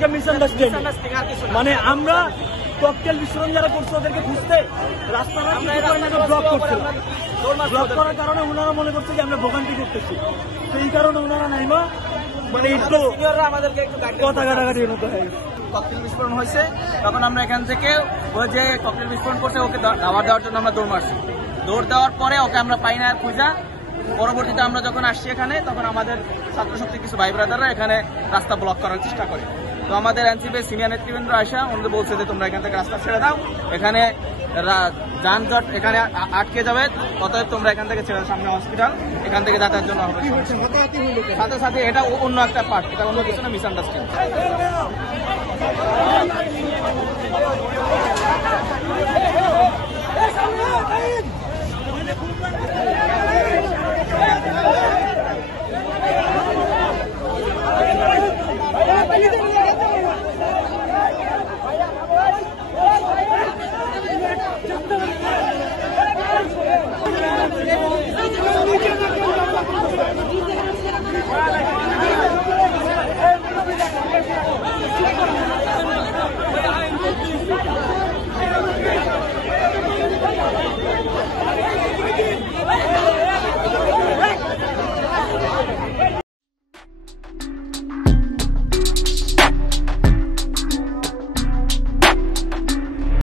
থেকে মিসআন্ডারস্ট্যান্ডিং। মানে আমরা ককটেল বিস্ফোরণ যারা করছে ওদেরকে খুঁজতে রাস্তাটা ব্লক করছে, ব্লক করার কারণে ওনারা মনে করছে যে আমরা ভোগান্তি করতেছি। তো এই কারণে ওনারা নাইমা মানে একটু আমাদেরকে একটু কথা কাটাকাটি মতো হয়ে গেছে। ককটেল বিস্ফোরণ হয়েছে, তখন আমরা এখান থেকে ওই যে ককটেল বিস্ফোরণ করছে ওকে দাওয়ার দেওয়ার জন্য আমরা দৌড় মারছি। দৌড় দেওয়ার পরে ওকে আমরা পাই না খুঁজা। পরবর্তীতে আমরা যখন আসছি এখানে, তখন আমাদের ছাত্রশক্তির কিছু ভাই ব্রাদাররা এখানে রাস্তা ব্লক করার চেষ্টা করে। তো আমাদের এনসিপির সিনিয়র নেতৃবৃন্দ আসা ওনাদের বলছে যে তোমরা এখান থেকে রাস্তা ছেড়ে দাও, এখানে যানজট এখানে আটকে যাবে, অতএব তোমরা এখান থেকে ছেড়ে দাও, সামনে হসপিটাল, এখান থেকে যাতায়াতের জন্য হবে। সাথে সাথে এটা অন্য একটা পার্ট, এটা অন্য কিছু না, মিসআন্ডারস্ট্যান্ডিং।